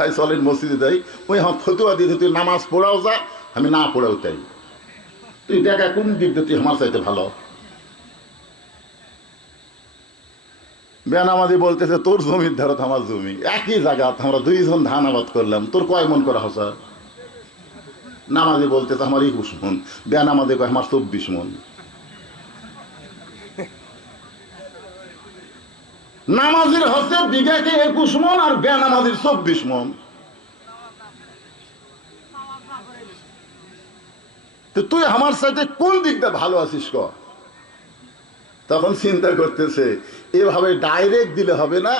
ভাই চলেন মসজিদে যাই, ওই আমার ফতুয়া দিয়ে তুই নামাজ পড়াও যা, আমি না পড়াও তাই। তুই দেখা কোন দিক দিয়ে তুই আমার চাইতে ভালো। বেনামাজি বলতেছে তোর জমির ধারো আমার জমি, একই জায়গা, আমরা দুইজন ধান আবাদ করলাম, তোর কয় মন করা হসা? নামাজি বলতেছে আমার 21 মন, বেনামাজি কয় আমার 24 মন। নামাজির হচ্ছে বিঘাকে 21 মন আর বেনামাজির 24 মন। তুই আমার সাথে কোন দিকটা ভালো আছিস ক? তখন চিন্তা করতেছে এভাবে ডাইরেক্ট দিলে হবে না,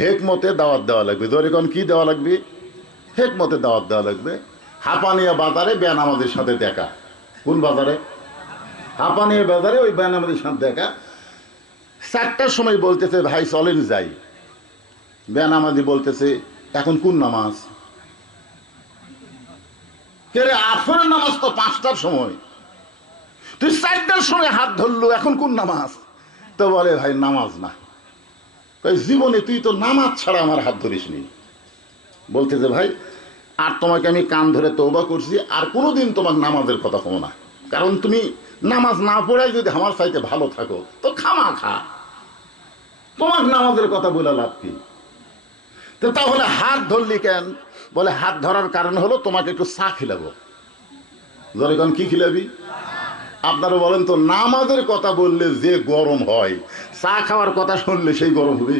হেকমতে দাওয়াত দেওয়া লাগবে। জরিকন কি দেওয়া লাগবে? হেকমতে দাওয়াত দেওয়া লাগবে। হাঁপানিয়া বাজারে বেনামাজির সাথে দেখা। কোন বাজারে? হাঁপানিয়া বাজারে ওই বেনামাজির সাথে দেখা। 4টার সময় বলতেছে ভাই চলেন যাই। বেনামাজি বলতেছে এখন কোন নামাজ? কে রে, আসরের নামাজ তো 5টার সময়, তুই 4টার সময় হাত ধরলো, এখন কোন নামাজ? তো বলে ভাই নামাজ না। জীবনে তুই তো নামাজ ছাড়া আমার হাত ধরিস নি। বলতেছে ভাই আর তোমাকে আমি কান ধরে তওবা করছি, আর কোনোদিন তোমার নামাজের কথা কমো না, কারণ তুমি নামাজ না পড়াই যদি আমার চাইতে ভালো থাকো তো খামা খা, তোমার নামাজের কথা বলে লাভ কি? তো তাহলে হাত ধরলি কেন? বলে হাত ধরার কারণ হলো তোমাকে একটু চা খিলাবো। যখন কি খিলাবি? আপনারা বলেন তো, নামাজের কথা বললে যে গরম হয়, চা খাওয়ার কথা শুনলে সেই গরম হবে?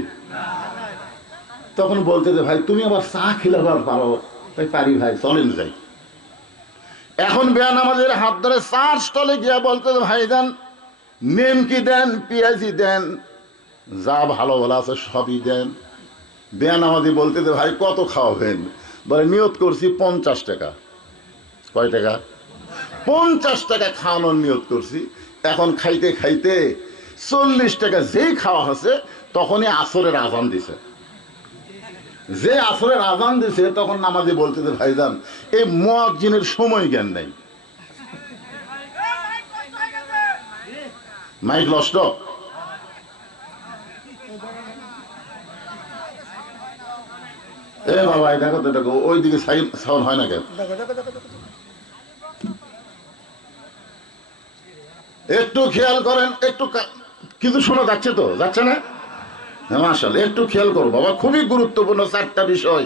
তখন বলতে যে ভাই তুমি আবার চা খিলাবার পারো? তাই পারি ভাই চলেন যাই। এখন বেনামাজের হাত ধরে চার স্টলে গিয়া বলতে ভাই দেন, নেমকি দেন, পেঁয়াজি দেন, যা ভালো ভালো আছে সবই দেন। বেনামাজি বলতে যে ভাই কত খাওয়াবেন? বলে নিয়ত করছি 50 টাকা। কয় টাকা? 50 টাকা খাওয়ানোর নিয়ত করছি। এখন খাইতে খাইতে 40 টাকা যেই খাওয়া হচ্ছে তখনই আসরের আজান দিছে। যে আসরের আজান দিছে তখন নামাজি বলতেছে ভাইজান এই মুয়াজ্জিনের সময় জ্ঞান নাই। মাইক নষ্ট। এ বাবা দেখো তো, দেখো ওইদিকে সাউন্ড হয় না কেন? একটু খেয়াল করেন, একটু কিছু শোনা যাচ্ছে তো? যাচ্ছে না? মাশাআল্লাহ, একটু খেয়াল করো বাবা, খুবই গুরুত্বপূর্ণ 4টা বিষয়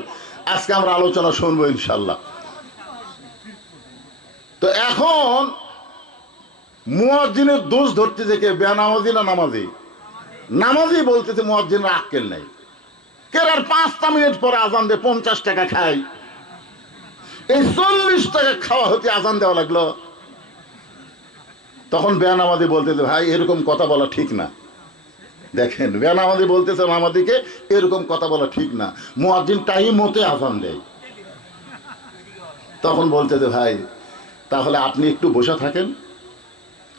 আজকে আমরা আলোচনা শুনবো ইনশাল্লাহ। তো এখন মুয়াজ্জিনের দোষ ধরতে থেকে বেনামাজি না নামাজি? নামাজি বলতেছে মুয়াজ্জিনের আক্কেল নাই। কেরার 5টা মিনিট পরে আজান দিয়ে 50 টাকা খাই, এই 40 টাকা খাওয়া হতে আজান দেওয়া লাগলো। তখন বেনামাজি বলতেছে ভাই এরকম কথা বলা ঠিক না। দেখেন বেনামাজি বলতেছে নামাজিকে এরকম কথা বলা ঠিক না, মুয়াজ্জিন টাইম মতে আজান দেয়। তখন বলতেছে ভাই তাহলে আপনি একটু বসে থাকেন,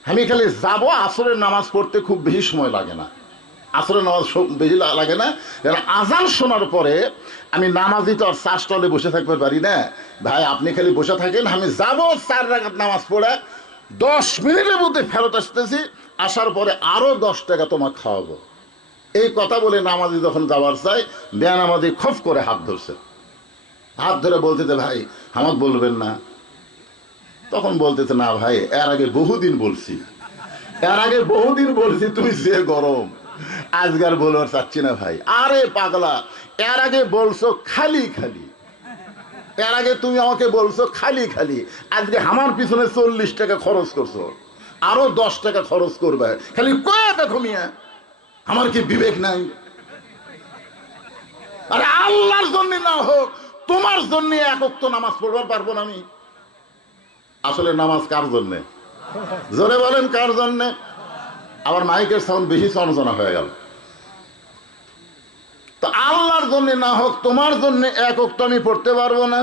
আমি খালি যাবো, আসরের নামাজ পড়তে খুব বেশি সময় লাগে না, আসরের নামাজ বেশি লাগে না, আজান শোনার পরে আমি নামাজি তো আর 4 স্টলে বসে থাকতে পারি না, ভাই আপনি খালি বসে থাকেন, আমি যাবো 4 রাকাত নামাজ পড়ে 10 মিনিটের মধ্যে ফেরত আসতেছি, আসার পরে আরো 10 টাকা তোমাকে খাওয়াবো। এই কথা বলে নামাজি যখন যাওয়ার চাই, বেনামাজি খফ করে হাত ধরছে, হাত ধরে বলতেছে ভাই আমাকে বলবেন না। তখন বলতেছে না ভাই এর আগে বহুদিন বলছি, এর আগে বহুদিন বলছি, তুমি যে গরম আজকাল বলবার চাচ্ছি না ভাই। আরে পাগলা, এর আগে বলছো খালি খালি, এর আগে তুমি আমাকে বলছো খালি খালি, আজকে আমার পিছনে 40 টাকা খরচ করছো, আরো 10 টাকা খরচ করবে, খালি কয়ে দেখো মিয়া আমার কি বিবেক নাই? আরে আল্লাহর জন্য না হোক তোমার জন্য এক ওয়াক্ত নামাজ পড়বার পারবো না আমি? আসলে নামাজ কার জন্যে? জোরে বলেন কার জন্যে? আবার মাইকের সাউন্ড বেশি চনচনা হয়ে গেল। তো আল্লাহর জন্য না হোক তোমার জন্য এক ওয়াক্ত আমি পড়তে পারবো না,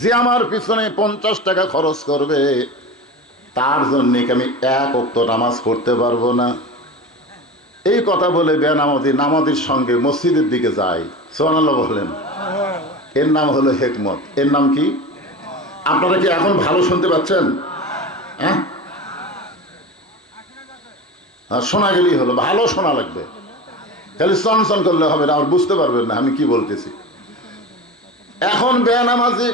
যে আমার পিছনে 50 টাকা খরচ করবে তার জন্য আমি এক ওয়াক্ত নামাজ পড়তে পারবো না। এই কথা বলে বেনামাজি নামাজির সঙ্গে মসজিদের দিকে যায়। সুবহানাল্লাহ বলেন। এর নাম হলো হেকমত। এর নাম কি? আপনারা কি এখন ভালো শুনতে পাচ্ছেন? হ্যাঁ, শোনা গেলেই হলো, ভালো শোনা লাগবে, খালি চনচন করলে হবে না, আর বুঝতে পারবেন না আমি কি বলতেছি। এখন বেনামাজি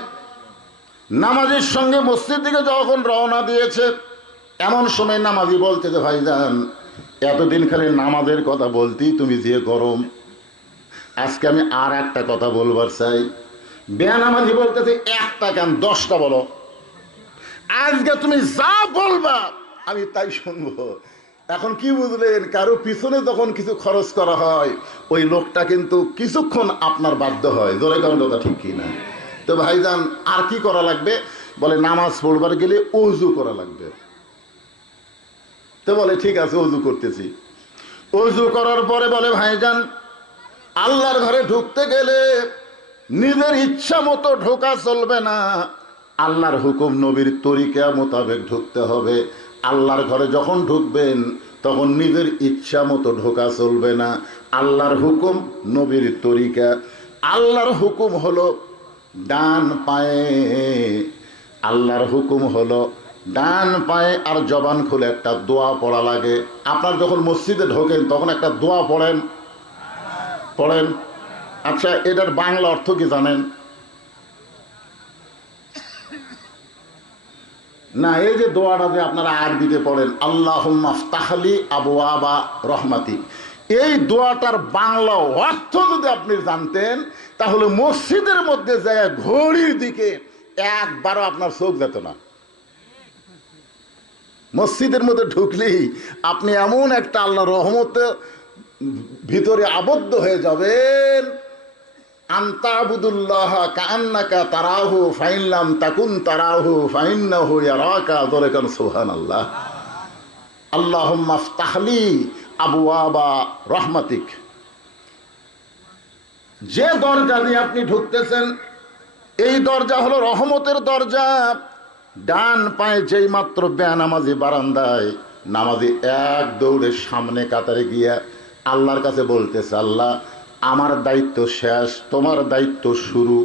নামাজের সঙ্গে মসজিদ দিকে যখন রওনা দিয়েছে, এমন সময় নামাজি বলতে যে ভাইজান এতদিন খালি নামাজের কথা বলতি, তুমি যে গরম, আজকে আমি আর একটা কথা বলবার চাই। বেনামাজি বলতেছে একটা কেন 10টা বলো, আজকে তুমি যা বলবা আমি তাই শুনবো। এখন কি বুঝলেন, কারো পিছনে যখন কিছু খরচ করা হয় ওই লোকটা কিন্তু কিছুক্ষণ আপনার বাধ্য হয়। জোরে কারণ কথা ঠিক কি না? তো ভাইজান আর কি করা লাগবে? বলে নামাজ পড়বার গেলে ওযু করা লাগবে। তো বলে ঠিক আছে ওযু করতেছি। ওযু করার পরে বলে ভাইজান আল্লাহর ঘরে ঢুকতে গেলে নিজের ইচ্ছা মতো ঢোকা চলবে না, আল্লাহর হুকুম নবীর তরিকা মোতাবেক ঢুকতে হবে। আল্লাহর ঘরে যখন ঢুকবেন তখন নিজের ইচ্ছা মতো ঢোকা চলবে না, আল্লাহর হুকুম নবীর তরিকা। আল্লাহর হুকুম হলো ডান পায়ে, আল্লাহর হুকুম হলো ডান পায়ে। আর জবান খুলে একটা দোয়া পড়া লাগে। আপনার যখন মসজিদে ঢোকেন তখন একটা দোয়া পড়েন, পড়েন। আচ্ছা এটার বাংলা অর্থ কি জানেন? না, এই যে দোয়াটা যে আপনারা আরবিতে পড়েন আল্লাহুম্মা ফতাহলি আবওয়াবা রহমাতিক, এই দোয়াটার বাংলা অর্থ যদি আপনি জানতেন তাহলে মসজিদের মধ্যে যায় ঘড়ির দিকে একবারও আপনার চোখ যেত না। মসজিদের মধ্যে ঢুকলেই আপনি এমন একটা আল্লাহর রহমতে ভিতরে আবদ্ধ হয়ে যাবেন, আনতাবুদুল্লাহ কাআন্নাকা তারাহু ফাইন লাম তাকুন তারাহু ফাইন্নাহু ইয়ারাকা। জোরে কান সুবহানাল্লাহ। আল্লাহুম্মা ফতাহলি আবওয়াবা রহমাতিক, যে দরজা দিয়ে আপনি ঢুকতেছেন এই দরজা হলো রহমতের দরজা। ডান পায়ে যেই মাত্র বেনামাজি বারান্দায়, নামাজি এক দৌড়ে সামনে কাতারে গিয়া আল্লাহর কাছে বলতেছে আল্লাহ আমার দায়িত্ব শেষ, তোমার দায়িত্ব শুরু।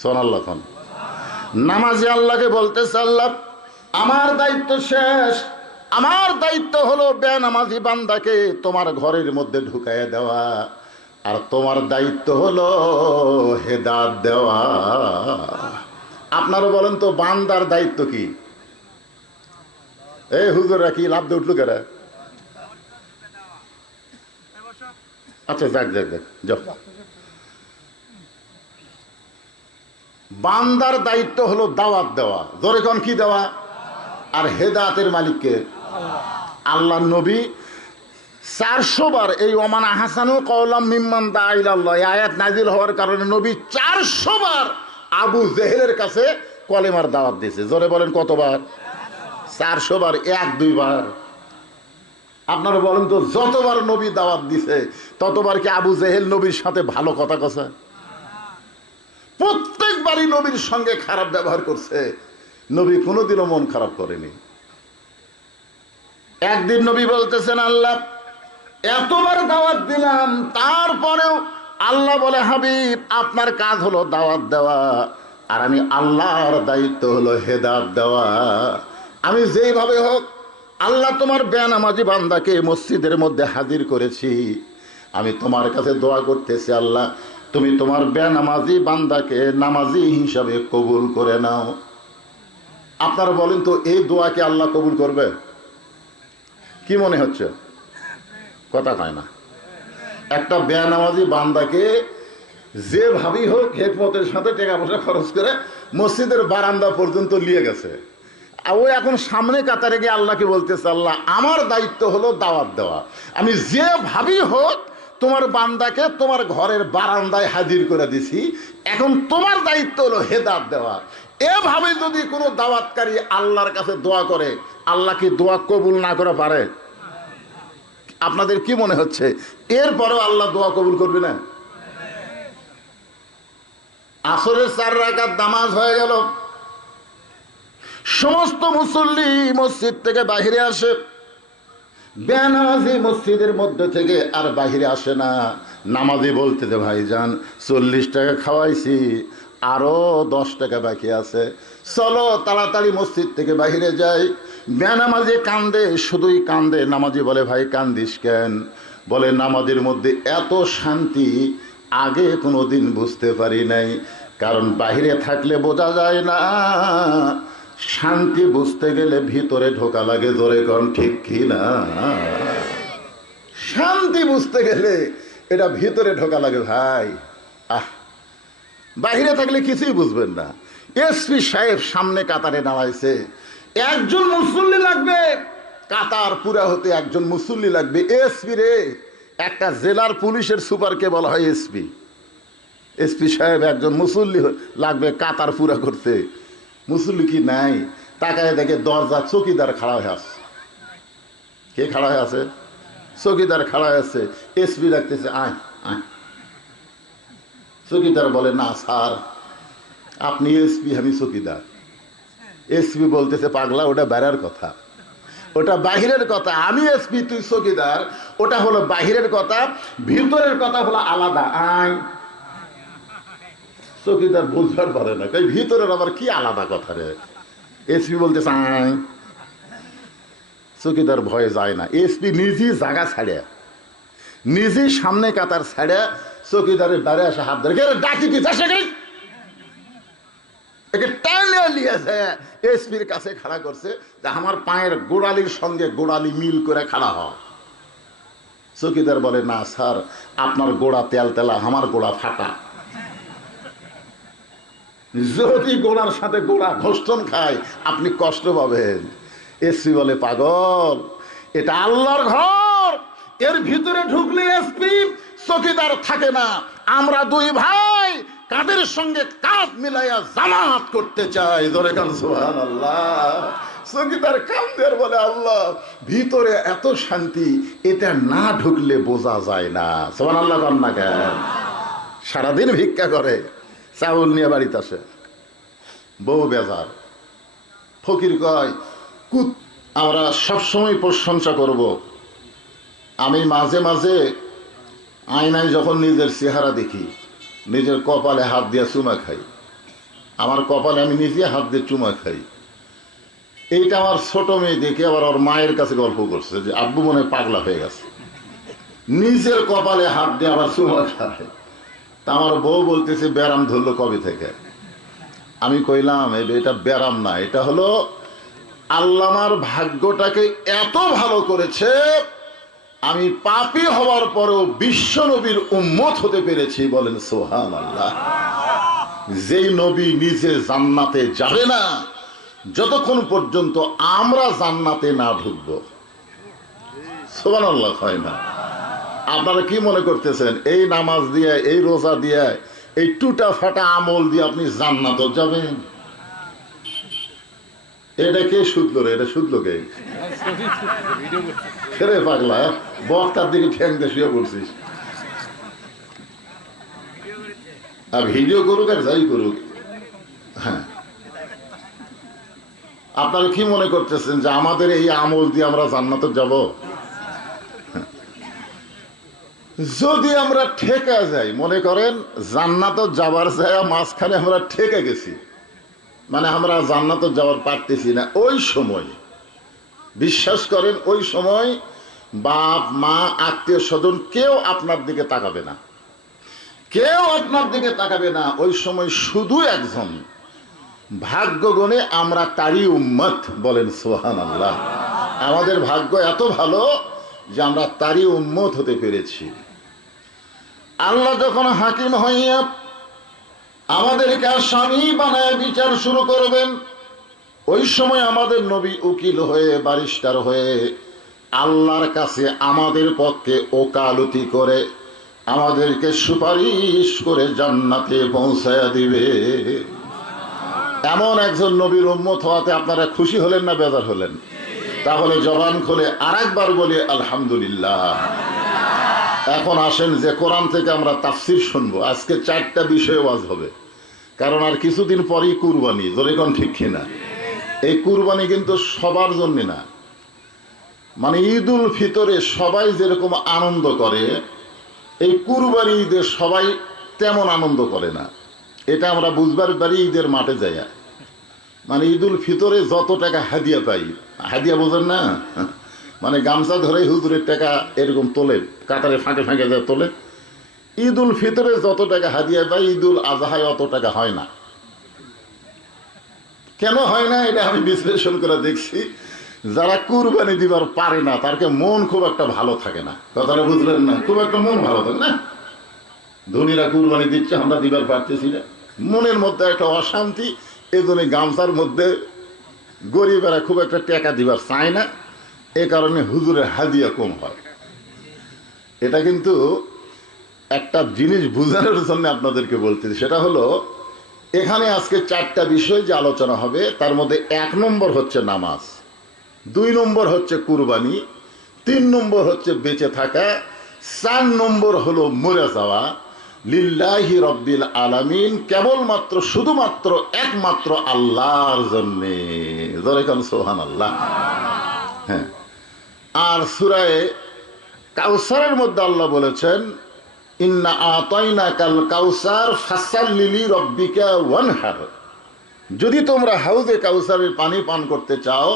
সোনাল্লাহ খান নামাজি আল্লাহকে বলতেছে আল্লাহ আমার দায়িত্ব শেষ, আমার দায়িত্ব হলো বেনামাজি বান্দাকে তোমার ঘরের মধ্যে ঢুকাইয়া দেওয়া, আর তোমার দায়িত্ব হলো হেদায়েত দেওয়া। আপনারা বলেন তো বান্দার দায়িত্ব কি? এই হুজুররা কি লাভ দিয়ে উঠলো কেরা? আচ্ছা যাক যাক যাক যাও। বান্দার দায়িত্ব হলো দাওয়াত দেওয়া। জোরে কোন কি দেওয়া? আর হেদায়েতের মালিককে আল্লাহ। নবী 400 বার এই ওমান আহসানু কওলাম মিম্মান দা ইলাল্লাহ আয়াত নাজিল হওয়ার কারণে নবী 400 বার আবু জেহেলের কাছে কলেমার দাওয়াত দিয়েছে। জোরে বলেন কতবার? 400 বার, 1-2 বার। আপনারা বলেন তো যতবার নবী দাওয়াত দিছে ততবার কি আবু জেহেল নবীর সাথে ভালো কথা কছে? প্রত্যেকবারই নবীর সঙ্গে খারাপ ব্যবহার করছে। নবী কোনোদিনও মন খারাপ করেনি। একদিন নবী বলতেছেন আল্লাহ এতবার দাওয়াত দিলাম তারপরেও, আল্লাহ বলে হাবিব আপনার কাজ হলো দাওয়াত দেওয়া, আর আমি আল্লাহর দায়িত্ব হলো হেদায়েত দেওয়া। আমি যেইভাবে হোক আল্লাহ তোমার বেনামাজি বান্দাকে মসজিদের মধ্যে হাজির করেছি, আমি তোমার কাছে দোয়া করতেছি আল্লাহ তুমি তোমার বেনামাজি বান্দাকে নামাজি হিসাবে কবুল করে নাও। আপনারা বলেন তো এই দোয়াকে আল্লাহ কবুল করবে? কি মনে হচ্ছে? কথা কয় না। একটা বেনামাজি বান্দাকে যেভাবেই হোক হেকমতের সাথে টাকা পয়সা খরচ করে মসজিদের বারান্দা পর্যন্ত নিয়ে গেছে, ও এখন সামনে কাতারে গিয়ে আল্লাহকে বলতেছে আল্লাহ আমার দায়িত্ব হলো দাওয়াত দেওয়া, আমি যেভাবেই হোক তোমার বান্দাকে তোমার ঘরের বারান্দায় হাজির করে দিছি, এখন তোমার দায়িত্ব হলো হেদায়েত দেওয়া। এভাবে যদি কোনো দাওয়াতকারী আল্লাহর কাছে দোয়া করে, আল্লাহ কি দোয়া কবুল না করে পারে? আপনাদের কি মনে হচ্ছে এরপরেও আল্লাহ দোয়া কবুল করবে না? আসরের 4 রাকাত নামাজ হয়ে গেল, সমস্ত মুসল্লি মসজিদ থেকে বাহিরে আসে, বেনামাজি মসজিদের মধ্যে থেকে আর বাহিরে আসে না। নামাজি বলতে যে ভাইজান 40 টাকা খাওয়াইছি, আরো 10 টাকা বাকি আছে, চলো তাড়াতাড়ি মসজিদ থেকে বাহিরে যাই। বেনামাজি কান্দে, শুধুই কান্দে। নামাজি বলে ভাই কান্দিস কেন? বলে নামাজের মধ্যে এত শান্তি আগে কোনোদিন বুঝতে পারি নাই। কারণ বাহিরে থাকলে বোঝা যায় না, শান্তি বুঝতে গেলে ভিতরে ঢোকা লাগে। জোরে কোন ঠিক কি না? শান্তি বুঝতে গেলে এটা ভিতরে ঢোকা লাগে ভাই। বাহিরে থাকলে কিছুই বুঝবেন না। এসপি সাহেব সামনে কাতারে দাঁড়াইছে, একজন মুসল্লি লাগবে, কাতার পুরা হতে একজন মুসল্লি লাগবে। এসপি রে, একটা জেলার পুলিশের সুপারকে বলা হয় এসপি। এসপি সাহেব একজন মুসল্লি লাগবে কাতার পুরা করতে। মুসল্লি কি নাই? তাকায় দেখে দরজা চৌকিদার খাড়া হয়ে আছে। কে খাড়া হয়ে আছে? চৌকিদার খাড়া হয়ে আছে। এসপি ডাকতেছে, আয় আয়। চৌকিদার বলে, না স্যার, আপনি এসপি, আমি চৌকিদার। এসপি বলতেছে, পাগলা, ওটা বেড়ার কথা, ওটা বাহিরের কথা। আমি এসপি, তুই চৌকিদার, ওটা হলো বাহিরের কথা, ভিতরের কথা হলো আলাদা। আয়। চৌকিদার বুঝবার পারে না, তাই ভিতরের আবার কি আলাদা কথা রে? এসপি বলতেছে আয়। চৌকিদার ভয়ে যায় না। এসপি নিজেই জায়গা ছাড়ে, নিজেই সামনে কাতার ছাড়ে চৌকিদারের দ্বারে আসে হাত ধরে, ডাকি কি এসপির কাছে খাড়া করছে যে আমার পায়ের গোড়ালির সঙ্গে গোড়ালি মিল করে খাড়া হয়। চৌকিদার বলে, না স্যার, আপনার গোড়া তেল তেলা, আমার গোড়া ফাটা। যদি গোড়ার সাথে গোড়া ঘষ্টন খায় আপনি কষ্ট পাবেন। এসপি বলে, পাগল, এটা আল্লাহর ঘর, এর ভিতরে ঢুকলে এসপি চৌকিদার থাকে না। আমরা দুই ভাই কাদের সঙ্গে কাঁধ মিলাইয়া জামাত করতে চাই। ধরে কান সুবহানাল্লাহ। চৌকিদার কান্দের বলে, আল্লাহ, ভিতরে এত শান্তি, এটা না ঢুকলে বোঝা যায় না। সুবহানাল্লাহ কান না কেন? সারাদিন ভিক্ষা করে, চাউল নিয়ে বাড়িতে আসে, বউ বেজার। ফকির কয়, কুত, আমরা সবসময় প্রশংসা করব। আমি মাঝে মাঝে আয়নায় যখন নিজের চেহারা দেখি, নিজের কপালে হাত দিয়ে চুমা খাই। আমার কপালে আমি নিজে হাত দিয়ে চুমা খাই। এইটা আমার ছোট মেয়ে দেখে আবার ওর মায়ের কাছে গল্প করছে যে আব্বু মনে হয় পাগলা হয়ে গেছে, নিজের কপালে হাত দিয়ে আবার চুমা খায়। তা আমার বউ বলতেছে, ব্যারাম ধরলো কবে থেকে? আমি কইলাম, এটা ব্যারাম না, এটা হলো আল্লাহ আমার ভাগ্যটাকে এত ভালো করেছে, আমি পাপী হওয়ার পরেও বিশ্ব নবীর উম্মত হতে পেরেছি। বলেন সুবহানাল্লাহ। যেই নবী নিজে জান্নাতে যাবে না যতক্ষণ পর্যন্ত আমরা জান্নাতে না ঢুকবো। সুবহানাল্লাহ হয় না? আপনারা কি মনে করতেছেন এই নামাজ দিয়ে, এই রোজা দিয়ে, এই টুটা ফাটা আমল দিয়ে আপনি জান্নাতে যাবেন? এটা কে শুধলো রে? এটা শুধলো কে? রে পাগলা, বক্তার দিকে ঠ্যাং দিয়ে শুয়ে পড়ছিস। আর ভিডিও করুক আর যাই করুক, হ্যাঁ, আপনারা কি মনে করতেছেন যে আমাদের এই আমল দিয়ে আমরা জান্নাতে যাব? যদি আমরা ঠেকা যাই, মনে করেন জান্নাতে যাবার জায়গা মাঝখানে আমরা ঠেকে গেছি, মানে আমরা জান্নাতে যাওয়ার পারতেছি না, ওই সময় বিশ্বাস করেন, ওই সময় বাপ মা আত্মীয় স্বজন কেউ আপনার দিকে তাকাবে না, কেউ আপনার দিকে তাকাবে না। ওই সময় শুধু একজন ভাগ্য গুণে আমরা তারই উম্মত। বলেন সুবহানাল্লাহ। আমাদের ভাগ্য এত ভালো যে আমরা তারই উম্মত হতে পেরেছি। আল্লাহ যখন হাকিম হইয়া আমাদেরকে আসামি বানায় বিচার শুরু করবেন, ওই সময় আমাদের নবী উকিল হয়ে, ব্যারিস্টার হয়ে আল্লাহর কাছে আমাদের পক্ষে ওকালতি করে আমাদেরকে সুপারিশ করে জান্নাতে পৌঁছায়া দিবে। এমন একজন নবীর উম্মত হওয়াতে আপনারা খুশি হলেন না বেজার হলেন? তাহলে জবান খুলে আরেকবার বলি আলহামদুলিল্লাহ। এখন আসেন যে কোরআন থেকে আমরা তাফসির শুনবো। আজকে 4টা বিষয় ওয়াজ হবে, কারণ আর কিছুদিন পরেই কুরবানি। যেরকম ঠিক কিনা? এই কুরবানি কিন্তু সবার জন্য না, মানে ঈদুল ফিতরে সবাই যেরকম আনন্দ করে, এই কুরবানি ঈদে সবাই তেমন আনন্দ করে না। এটা আমরা বুঝবার পারি ঈদের মাঠে যাইয়া। মানে ঈদুল ফিতরে যত টাকা হাদিয়া পাই, হাদিয়া বোঝেন না, মানে গামছা ধরে হুজুরের টাকা এরকম তোলে, কাতারে ফাঁকে ফাঁকে যায় তোলে, ঈদ উল ফিতরে যত টাকা হাদিয়া পাই ঈদ উল আজহায় অত টাকা হয় না। কেন হয় না এটা আমি বিশ্লেষণ করে দেখছি, যারা কুরবানি দিবার পারে না তারকে মন খুব একটা ভালো থাকে না। কথাটা বুঝলেন না? খুব একটা মন ভালো থাকে না। ধনীরা কুরবানি দিচ্ছে, আমরা দিবার পারতেছি না, মনের মধ্যে একটা অশান্তি। এই জন্য গামছার মধ্যে গরিবেরা খুব একটা টাকা দিবার চায় না, এ কারণে হুজুরের হাদিয়া কম হয়। এটা কিন্তু একটা জিনিস বোঝানোর জন্য আপনাদেরকে বলতেছি, সেটা হলো এখানে আজকে 4টা বিষয় যে আলোচনা হবে তার মধ্যে 1 নম্বর হচ্ছে নামাজ, 2 নম্বর হচ্ছে কুরবানি, 3 নম্বর হচ্ছে বেঁচে থাকা, 4 নম্বর হলো মরে যাওয়া লিল্লাহি রব্বিল আলামিন, কেবলমাত্র শুধুমাত্র একমাত্র আল্লাহর জন্যে। জোরে কান সুবহানাল্লাহ। হ্যাঁ, আর সূরা কাউসারের মধ্যে আল্লাহ বলেছেন ইন্না আতাইনাকাল কাউসার ফাসাল্লি লিরাব্বিকা ওয়ানহার। যদি তোমরা হাউজে কাউসারের পানি পান করতে চাও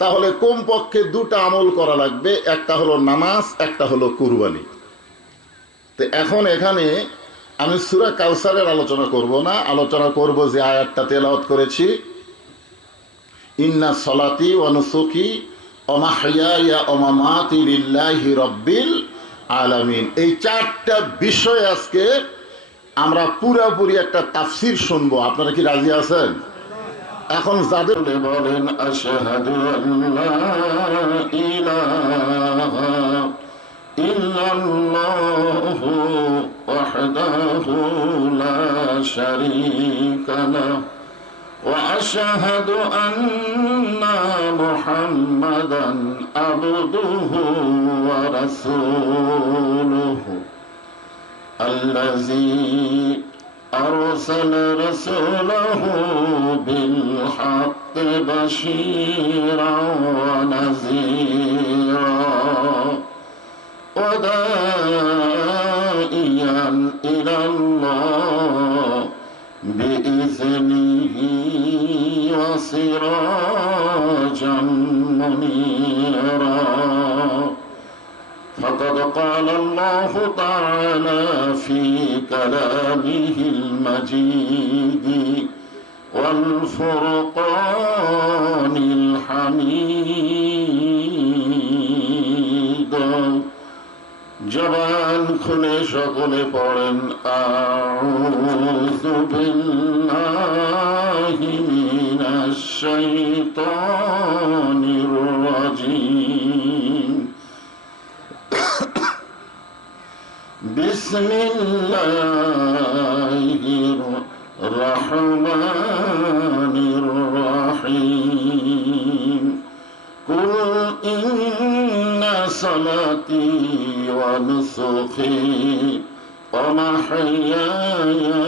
তাহলে কমপক্ষে 2টা আমল করা লাগবে, একটা হলো নামাজ, একটা হলো কুরবানি। তো এখন এখানে আমি সূরা কাউসারের আলোচনা করব না, আলোচনা করব যে আয়াতটা তেলাওয়াত করেছি, ইন্না সলাতি ওয়া নুসুকি ওয়া মাহইয়ায়া ওয়া মামাতি লিল্লাহি রাব্বিল আলামিন। এই 4টা বিষয় আজকে আমরা পুরোপুরি একটা তাফসীর শুনবো। আপনারা কি রাজি আছেন? এখন যাদের বলেন আশহাদু আল্লা ইলাহা ইল্লাল্লাহু ওয়াহদাহু লা শারীকা লাহু ওয়া আশহাদু আন্না মুহাম্মাদান আবদুহু ওয়া রাসূলুহু আল্লাযী أرسل رسوله بالحق بشيرا ونذيرا وداعيا إلى الله بإذنه وسراجا منيرا. فقد قال الله تعالى في كلامه المجيد والفرقان الحميد. জবান খুলে সকলে পড়েন আউযু বিল্লাহি মিনাশ শাইতানির রাজীম. বিসমিল্লাহির রহমানির রহিম. কুল ইন্না সালাতি ওয়া নুসুকি ওয়া মাহইয়ায়া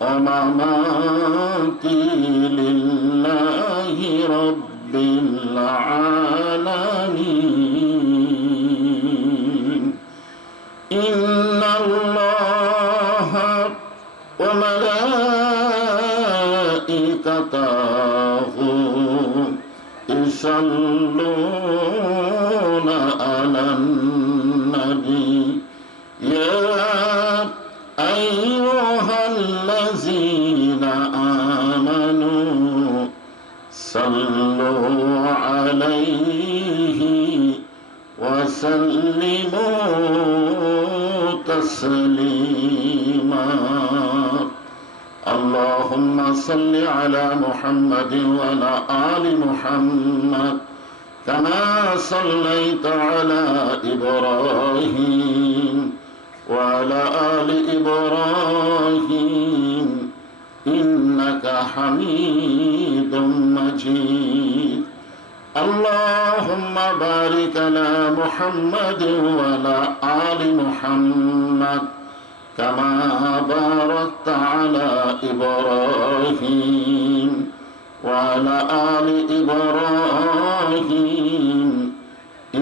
ওয়া মামাতি লিল্লাহি রাব্বিল আলামিন. ইন্না আল্লাহা ওয়া মালাইকাতাহু ইউসাল্লুনা আলান নবী ইয়া আইয়ুহাল্লাযীনা আমানু সাল্লু আলাইহি ওয়া সাল্লিমু تسليما. اللهم صل على محمد وعلى آل محمد كما صليت على إبراهيم وعلى آل إبراهيم إنك حميد مجيد. اللهم بارك على محمد وعلى آل محمد كما باركت على إبراهيم وعلى آل إبراهيم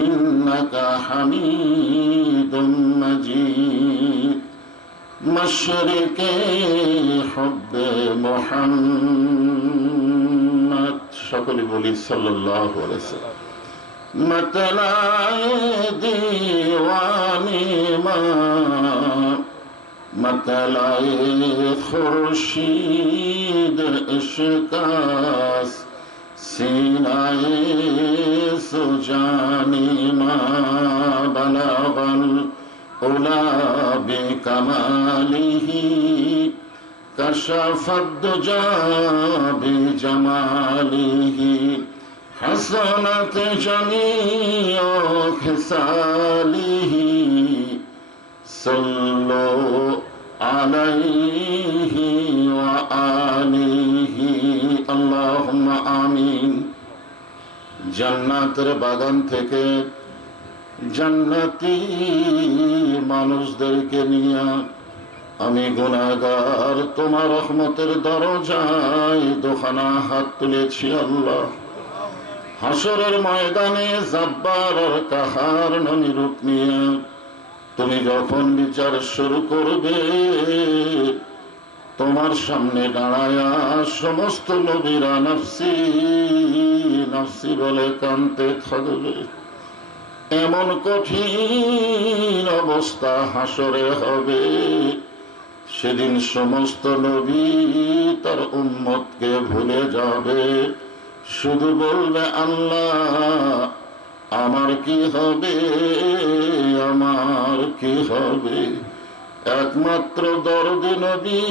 إنك حميد مجيد. مشرق حب محمد সকলে বলি সাল্লাল্লাহু আলাইহি ওয়াসাল্লাম. মতলায়ে দিওয়ানি মা مطلع خورشید اشکست سینه سجانی ما بلغ العلا بکماله کشف الدجى بجماله حسنت جميع خصاله صلوا عليه وآله اللهم آمين জান্নাতের বাগান থেকে জান্নাতি মানুষদেরকে নিয়ে আমি গুনাহগার তোমার রহমতের দরজায় দোখানা হাত তুলেছি আল্লাহ। হাসরের ময়দানে জাব্বার আর কাহার নামী রূপ নিয়ে তুমি যখন বিচার শুরু করবে, তোমার সামনে দাঁড়ায়া সমস্ত নবীরা নফসি নফসি বলে কাঁদতে থাকবে। এমন কঠিন অবস্থা হাসরে হবে, সেদিন সমস্ত নবী তার উম্মতকে ভুলে যাবে, শুধু বলবে আল্লাহ আমার কি হবে, আমার কি হবে। একমাত্র দরদি নবী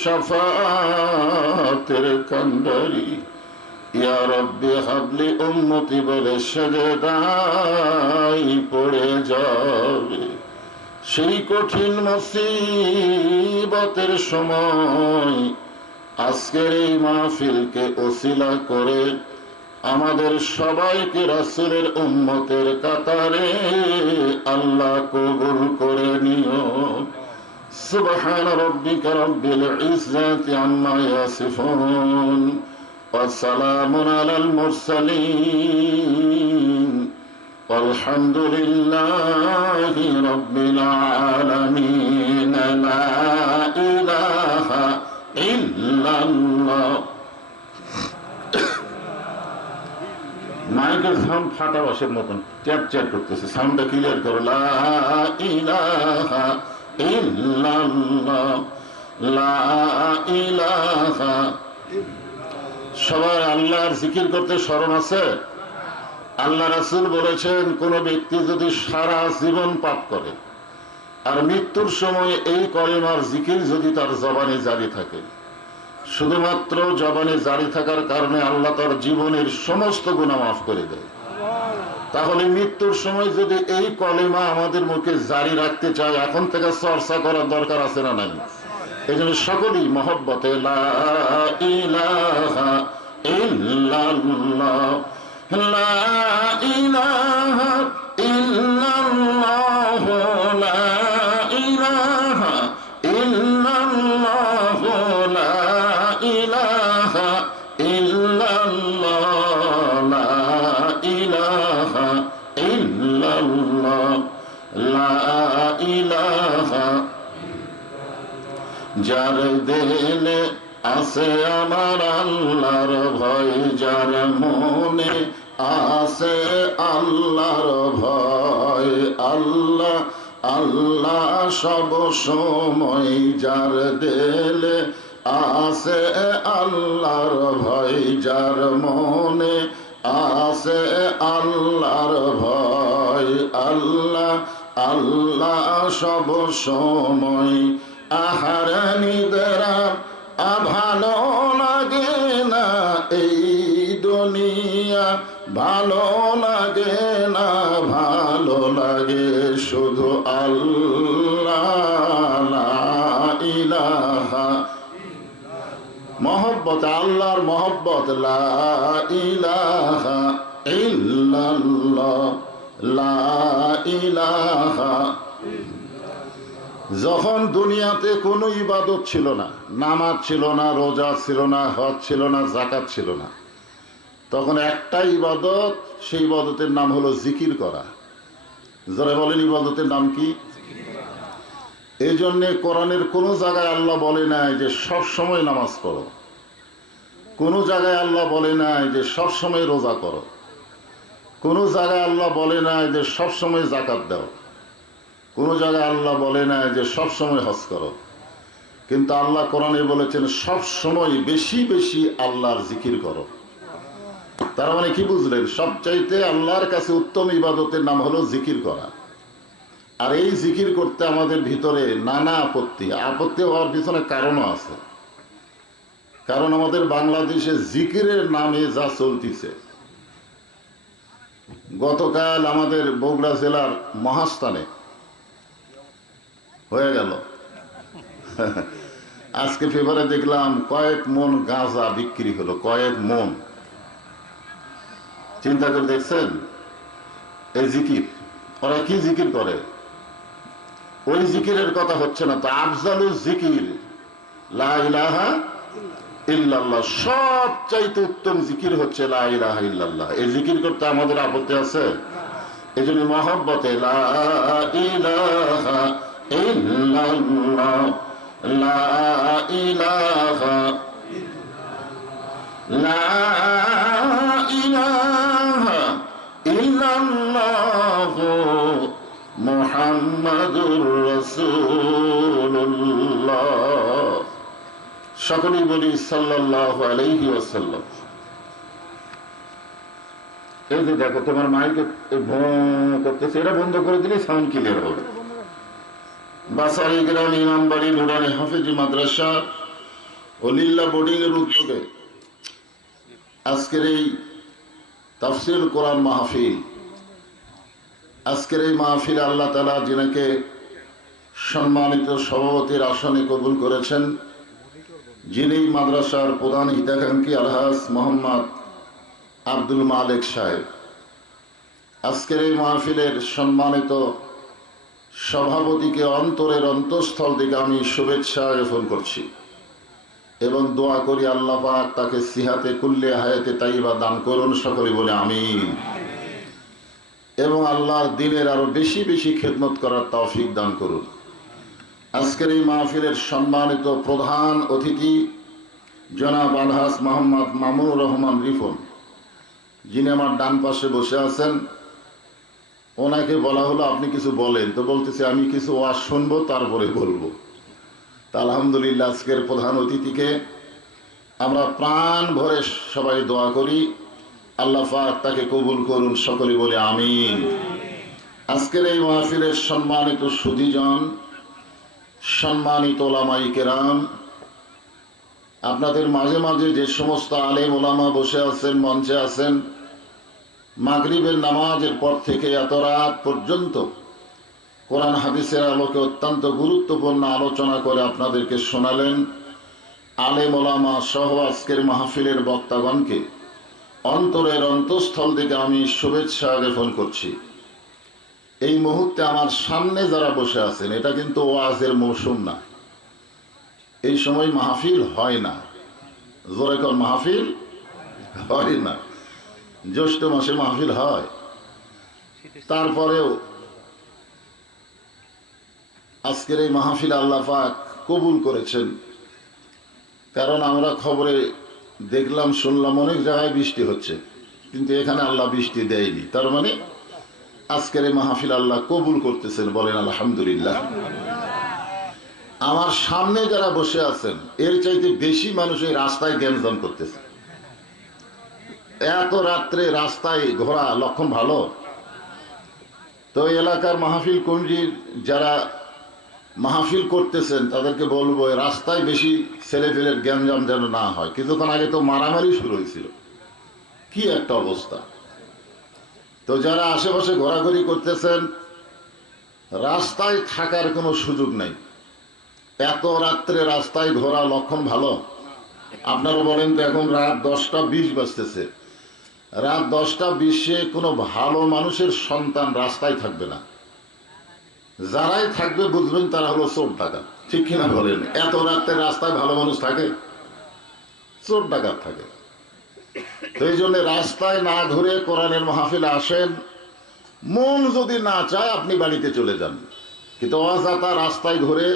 শাফাতের কান্ডারি ইয়া রব্বি হাবলি উম্মতি বলে সেজদায় পড়ে যাবে। সেই কঠিন মুসিবতের সময় আজকের এই মাহফিলকে ওসিলা করে আমাদের সবাইকে রাসূলের উম্মতের কাতারে আল্লাহ কবুল করে নিও। সুবহান রাব্বিকা রাব্বিল ইজ্জাতি আম্মা ইয়াসিফুন ওয়া সালামুন আলাল মুরসালিন ওয়ালহামদুলিল্লাহি রাব্বিল আলামিন। লা ইলাহা ইল্লাল্লাহ। মাইকের সাউন্ড ফাটা বাসের মতন চ্যাপ চ্যাপ করতেছে, সাউন্ডটা ক্লিয়ার করো। লা ইলাহা ইল্লাল্লাহ, লা ইলাহা। সবাই আল্লাহর জিকির করতে শরণ আছে? আল্লাহ রাসূল বলেছেন, কোন ব্যক্তি যদি সারা জীবন পাপ করে আর মৃত্যুর সময় এই কলেমার জিকির যদি তার জবানে জারি থাকে, শুধুমাত্র জবানে জারি থাকার কারণে আল্লাহ তার জীবনের সমস্ত গুনাহ মাফ করে দেয়। তাহলে মৃত্যুর সময় যদি এই কলেমা আমাদের মুখে জারি রাখতে চায়, এখন থেকে চর্চা করার দরকার আছে না নাই? এই জন্য সকলেই মহব্বতে লা ইলাহা ইল্লাল্লাহ, লা ইলাহা ইল্লাল্লাহ, লা ইলাহা ইল্লাল্লাহ, লা ইলাহা ইল্লাল্লাহ, লা ইলাহা ইল্লাল্লাহ, লা ইলাহা। যার দিলে আছে আমার আল্লাহর ভয়, যার মনে আছে আল্লাহর ভয়, আল্লাহ আল্লাহ সব সময় যার দিলে আছে আল্লাহর ভয়, যার মনে আছে আল্লাহর ভয়, আল্লাহ আল্লাহ সব সময়। আহার নিদ্রা ভালো লাগে না এই দুনিয়া, ভালো লাগে না, ভালো লাগে শুধু আল্লাহ। লা ইলাহা মহব্বত, আল্লাহর মহব্বত। লা ইলাহা ইল্লাল্লাহ, লা ইলাহা। যখন দুনিয়াতে কোনো ইবাদত ছিল না, নামাজ ছিল না, রোজা ছিল না, হজ ছিল না, যাকাত ছিল না, তখন একটা ইবাদত, সেই ইবাদতের নাম হলো জিকির করা। যারা বলেন ইবাদতের নাম কি? এই জন্যে কোরআনের কোনো জায়গায় আল্লাহ বলে নাই যে সব সময় নামাজ পড়ো, কোনো জায়গায় আল্লাহ বলে নাই যে সব সময় রোজা করো, কোনো জায়গায় আল্লাহ বলে নাই যে সব সময় যাকাত দাও। কোনো জায়গায় আল্লাহ বলে না যে সব সময় হজ করো, কিন্তু আল্লাহ কোরআনে বলেছেন সব সময় বেশি বেশি আল্লাহর জিকির করো। তার মানে কি বুঝলেন? সবচাইতে আল্লাহর কাছে উত্তম ইবাদতের নাম হলো জিকির করা। আর এই জিকির করতে আমাদের ভিতরে নানা আপত্তি হওয়ার পিছনে কারণও আছে। কারণ আমাদের বাংলাদেশে জিকিরের নামে যা চলতিছে, গতকাল আমাদের বগুড়া জেলার মহাস্থানে হয়ে গেল, আজকে পেপারে দেখলাম কয়েক মন গাঁজা বিক্রি হলো, কয়েক মন। চিন্তা করে দেখছেন এই জিকির, ওরা কি জিকির করে? ওই জিকিরের কথা হচ্ছে না তো। আফজালুল জিকির লা ইলাহা ইল্লাল্লাহ, সব চাইতে উত্তম জিকির হচ্ছে লা ইলাহা ইল্লাল্লাহ। এই জিকির করতে আমাদের আপত্তি আছে? এই জন্য মহব্বতে লা ইলাহা ইল্লাল্লাহ, লা ইলাহা, লা ইলাহা ইল্লাল্লাহ মুহাম্মাদুর রাসূলুল্লাহ। সকলেই বলি সাল্লাল্লাহু আলাইহি ওয়াসাল্লাম। এই যে দেখো তোমার মাইকে ভোঁ করতেছে, এটা বন্ধ করে দিলে সাউন্ড ক্লিয়ার হবে। বাসারি গ্রাম ইমামবাড়ি নুরানি হাফেজি মাদ্রাসা ও লিল্লা বোর্ডিং এর উদ্যোগে আজকের এই তাফসীরুল কোরআন মাহফিল, আজকের এই মাহফিল আল্লাহ তাআলা যিনাকে সম্মানিত সভাপতির আসনে কবুল করেছেন, যিনি মাদ্রাসার প্রধান হিতাকাঙ্ক্ষী আলহাজ মোহাম্মদ আব্দুল মালেক সাহেব, আজকের এই মাহফিলের সম্মানিত সভাপতিকে অন্তরের অন্তঃস্থল থেকে আমি শুভেচ্ছা জ্ঞাপন করছি এবং দোয়া করি আল্লাহ পাক তাকে সিহাতে কুল্লে হায়াতে তাইবা দান করুন। সকলে বলে আমিন। এবং আল্লাহর দ্বীনের আরো বেশি বেশি খেদমত করার তৌফিক দান করুন। আজকের এই মাহফিলের সম্মানিত প্রধান অতিথি জনাব আলহাজ মোহাম্মদ মামুনুর রহমান রিফন, যিনি আমার ডান পাশে বসে আছেন। ওনাকে বলা হলো আপনি কিছু বলেন, তো বলতেছে আমি কিছু ওয়াজ শুনবো তারপরে বলবো। তা আলহামদুলিল্লাহ আজকের প্রধান অতিথিকে আমরা প্রাণ ভরে সবাই দোয়া করি আল্লাহ পাক তাকে কবুল করুন। সকলে বলে আমিন। আজকের এই মাহফিলের সম্মানিত সুধীজন, সম্মানিত ওলামায়ে কেরাম, আপনাদের মাঝে মাঝে যে সমস্ত আলেম ওলামা বসে আছেন, মঞ্চে আছেন, মাগরিবের নামাজের পর থেকে এত রাত পর্যন্ত কোরআন হাদিসের আলোকে অত্যন্ত গুরুত্বপূর্ণ আলোচনা করে আপনাদেরকে শোনালেন আলেম ওলামা সহ আজকের মাহফিলের বক্তাগণকে অন্তরের অন্তঃস্থল থেকে আমি শুভেচ্ছা জ্ঞাপন করছি। এই মুহূর্তে আমার সামনে যারা বসে আছেন, এটা কিন্তু ওয়াজের মৌসুম না, এই সময় মাহফিল হয় না। জোরে কর, মাহফিল হয় না। জ্যৈষ্ঠ মাসে মাহফিল হয়, তারপরেও আজকের এই মাহফিল আল্লাহ পাক কবুল করেছেন। কারণ আমরা খবরে দেখলাম, শুনলাম অনেক জায়গায় বৃষ্টি হচ্ছে, কিন্তু এখানে আল্লাহ বৃষ্টি দেয়নি। তার মানে আজকের এই মাহফিল আল্লাহ কবুল করতেছেন, বলেন আলহামদুলিল্লাহ। আমার সামনে যারা বসে আছেন, এর চাইতে বেশি মানুষ এই রাস্তায় গ্যাঞ্জাম করতেছে। এত রাত্রে রাস্তায় ঘোরা লক্ষণ ভালো? তো এলাকার মাহফিল কমিটির যারা মাহফিল করতেছেন তাদেরকে বলবো রাস্তায় বেশি ছেলেপেলের গ্যাঞ্জাম যেন না হয়। কিছুক্ষণ আগে তো মারামারি শুরু হয়েছিল, কি একটা অবস্থা। তো যারা আশেপাশে ঘোরাঘুরি করতেছেন, রাস্তায় থাকার কোনো সুযোগ নেই। এত রাত্রে রাস্তায় ঘোরা লক্ষণ ভালো? আপনারা বলেন তো, এখন রাত 10টা 20 বাজতেছে। রাত 10টা 20-এ কোনো ভালো মানুষের সন্তান রাস্তায় থাকবে না। যারাই থাকবে বুঝবেন তারা হলো চোর ডাকাত, ঠিক কিনা বলেন? এত রাত্রে রাস্তায় ভালো মানুষ থাকে? চোর ডাকাত থাকে। তো এই জন্য রাস্তায় না ঘুরে কোরআনের মাহফিলে আসেন। মন যদি না চায় আপনি বাড়িতে চলে যান, কিন্তু অযথা রাস্তায় ঘুরে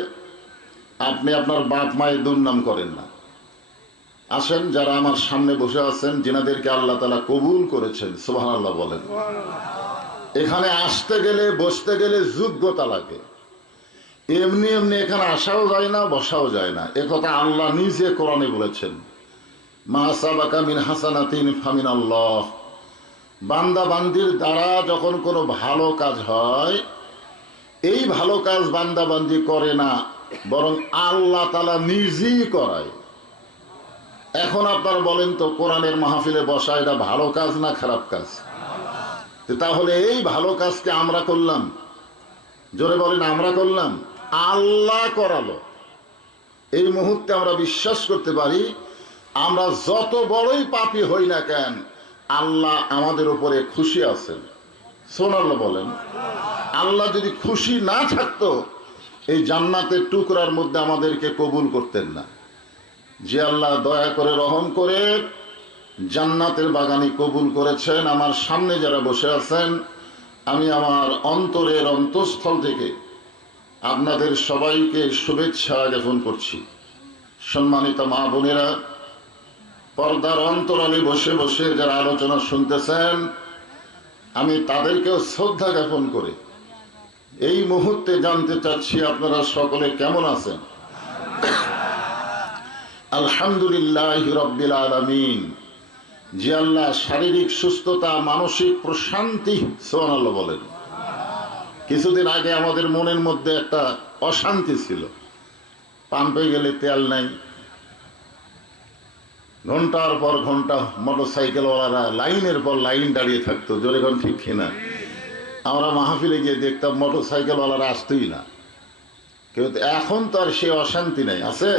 আপনি আপনার বাপ মায়ের দুর্নাম করেন না। আসেন, যারা আমার সামনে বসে আছেন, যিনাদেরকে আল্লাহ তাআলা কবুল করেছেন, সুবহানাল্লাহ বলেন। এখানে আসতে গেলে বসতে গেলে যোগ্যতা লাগে। এমনি এমনি এখানে আসাও যায় না, বসাও যায় না। একথা আল্লাহ নিজে কোরআনে বলেছেন, মা সাবাকা মিন হাসানাতিন ফামিন আল্লাহ। বান্দা বান্দির দ্বারা যখন কোনো ভালো কাজ হয়, এই ভালো কাজ বান্দা বান্দি করে না, বরং আল্লাহ তাআলা নিজেই করায়। এখন আপনারা বলেন তো, কোরআনের মাহফিলে বসা এটা ভালো কাজ না খারাপ কাজ? তাহলে এই ভালো কাজকে আমরা করলাম, জোরে বলেন আমরা করলাম, আল্লাহ করালো। এই মুহূর্তে আমরা বিশ্বাস করতে পারি, আমরা যত বড়ই পাপী হই না কেন, আল্লাহ আমাদের উপরে খুশি আছেন। সুবহানাল্লাহ বলেন। আল্লাহ যদি খুশি না থাকতো, এই জান্নাতের টুকরার মধ্যে আমাদেরকে কবুল করতেন না। যে আল্লাহ দয়া করে রহম করে জান্নাতের বাগানি কবুল করেছেন, আমার সামনে যারা বসে আছেন, আমি আমার অন্তরের অন্তঃস্থল থেকে আপনাদের সবাইকে শুভেচ্ছা জ্ঞাপন করছি। সম্মানিত মা বোনেরা, পর্দার অন্তরালে বসে বসে যারা আলোচনা শুনতেছেন, আমি তাদেরকেও শ্রদ্ধা জ্ঞাপন করে এই মুহূর্তে জানতে চাচ্ছি আপনারা সকলে কেমন আছেন। আলহামদুলিল্লাহ রাব্বিল আলামিন। যে আল্লাহ শারীরিক সুস্থতা, মানসিক প্রশান্তি, সুবহানাল্লাহ বলেন। কিছুদিন আগে আমাদের মনের মধ্যে একটা অশান্তি ছিল, পাম্পে গেলে তেল নাই, ঘন্টার পর ঘন্টা মোটরসাইকেলওয়ালারা লাইনের পর লাইন দাঁড়িয়ে থাকতো, জোরে কোন ঠিক কিনা? আমরা মাহফিলে গিয়ে দেখতাম মোটরসাইকেলওয়ালারা আসতোই না কেউ। এখন তো আর সে অশান্তি নাই, আছে?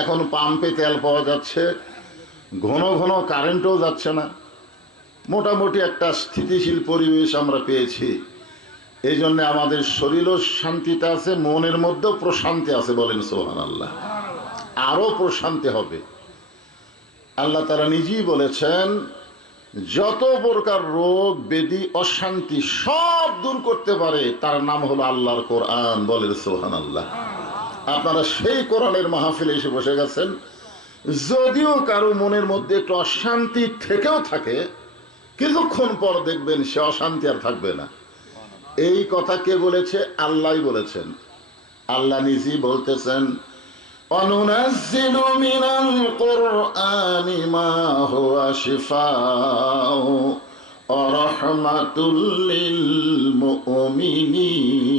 এখন পাম্পে তেল পাওয়া যাচ্ছে, ঘন ঘন কারেন্টও যাচ্ছে না, মোটামুটি একটা স্থিতিশীল পরিবেশ আমরা পেয়েছি। এই জন্য আমাদের শরীরও শান্তিতে আছে, মনের মধ্যেও প্রশান্তি আছে, বলেন সুবহানাল্লাহ। আরো প্রশান্তি হবে। আল্লাহ তাআলা নিজেই বলেছেন, যত প্রকার রোগ ব্যাধি অশান্তি সব দূর করতে পারে, তার নাম হলো আল্লাহর কোরআন, বলেন সুবহানাল্লাহ। আপনারা সেই কোরআনের মাহফিলে এসে বসে গেছেন। যদিও কারো মনের মধ্যে একটু অশান্তি থেকেও থাকে, কিছুক্ষণ পর দেখবেন সে অশান্তি আর থাকবে না। এই কথা কে বলেছে? আল্লাহই বলেছেন। আল্লাহ নিজেই বলতেছেন, অনুনাজ্জিলু মিনাল কুরআনি মা হুয়া শিফাউ ওয়া রাহমাতুল লিল মুমিনিন।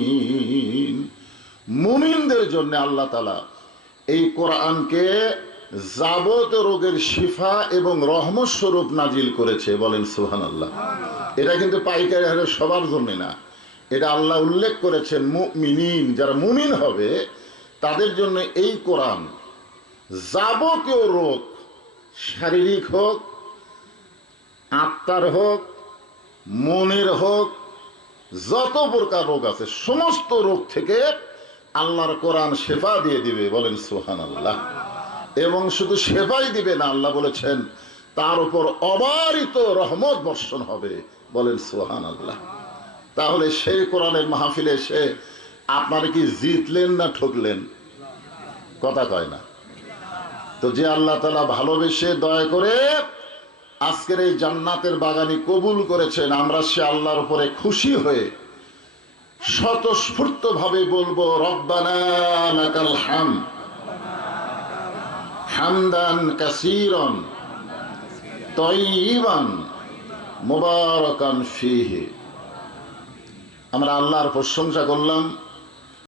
মুমিনদের জন্য আল্লাহ তাআলা এই কোরআনকে যাবতীয় রোগের শিফা এবং রহমত স্বরূপ নাজিল করেছে, বলেন সুবহানাল্লাহ। এটা কিন্তু পাইকারি হারে সবার জন্য না, এটা আল্লাহ উল্লেখ করেছেন মুমিনিন, যারা মুমিন হবে তাদের জন্য এই কোরআন যাবতীয় রোগ, শারীরিক হোক, আত্মার হোক, মনের হোক, যত প্রকার রোগ আছে সমস্ত রোগ থেকে আল্লাহর কোরআন শেফা দিয়ে দিবে, বলেন সুবহানাল্লাহ। এবং শুধু শেফাই দিবে না, আল্লাহ বলেছেন তার উপর অবারিত রহমত বর্ষণ হবে, বলেন সুবহানাল্লাহ। তাহলে সেই কোরআনের মাহফিলে এসে আপনারা কি জিতলেন না ঠকলেন? কথা কয় না তো। যে আল্লাহ তাআলা ভালোবেসে দয়া করে আজকের এই জান্নাতের বাগানি কবুল করেছেন, আমরা সে আল্লাহর উপরে খুশি হয়ে স্বতঃস্ফূর্ত ভাবে বলবো, রব্বানা লাকাল হামদ হামদান কাসীরান তাইয়িবান মুবারাকান ফীহি। আমরা আল্লাহর প্রশংসা করলাম,